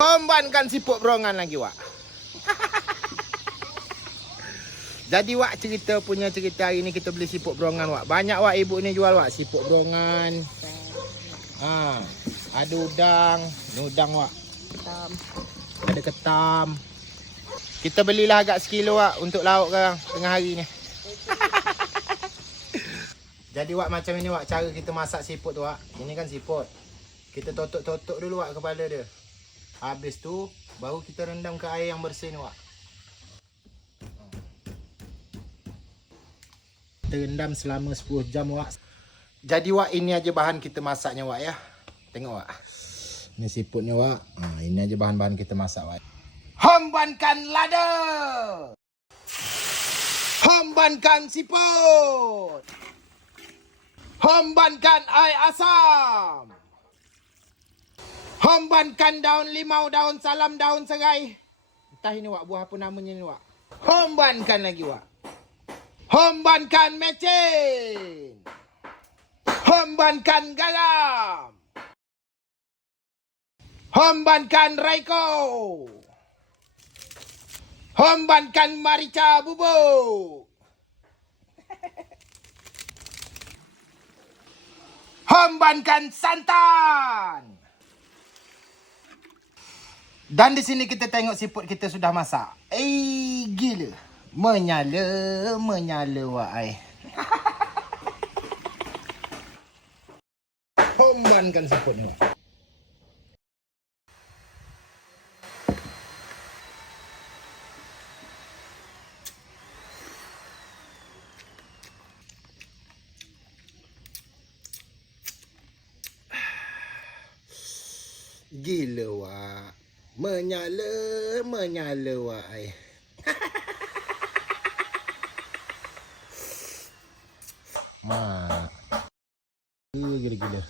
Kombankan siput berongan lagi, Wak. Jadi, Wak, cerita hari ni kita beli siput berongan, Wak. Banyak, Wak, ibu ni jual, Wak. Siput berongan. Ada udang. Ni udang, Wak. Ketam. Ada ketam. Kita belilah agak sekilo, Wak, untuk lauk sekarang tengah hari ni. Jadi, Wak, macam ini, Wak, cara kita masak siput tu, Wak. Ini kan siput. Kita totok-totok dulu, Wak, kepala dia. Habis tu, baru kita rendam ke air yang bersih ni, Wak. Kita rendam selama 10 jam, Wak. Jadi, Wak, ini aja bahan kita masaknya, Wak, ya. Tengok, Wak. Ini siputnya, Wak. Ini aja bahan-bahan kita masak, Wak. Hombankan lada. Hombankan siput. Hombankan air asam. Hombankan daun limau, daun salam, daun serai. Entah ini, Wak, buah apa namanya ni, Wak. Hombankan lagi, Wak. Hombankan mecin. Hombankan garam. Hombankan raiko. Hombankan marica bubuk. Hombankan santan. Dan di sini kita tengok siput kita sudah masak. Gila. Menyala, Wak, ai. Hombankan siput ni, Wak. Gila, Wak. Menyala, Wak, ai. Mak. Gila.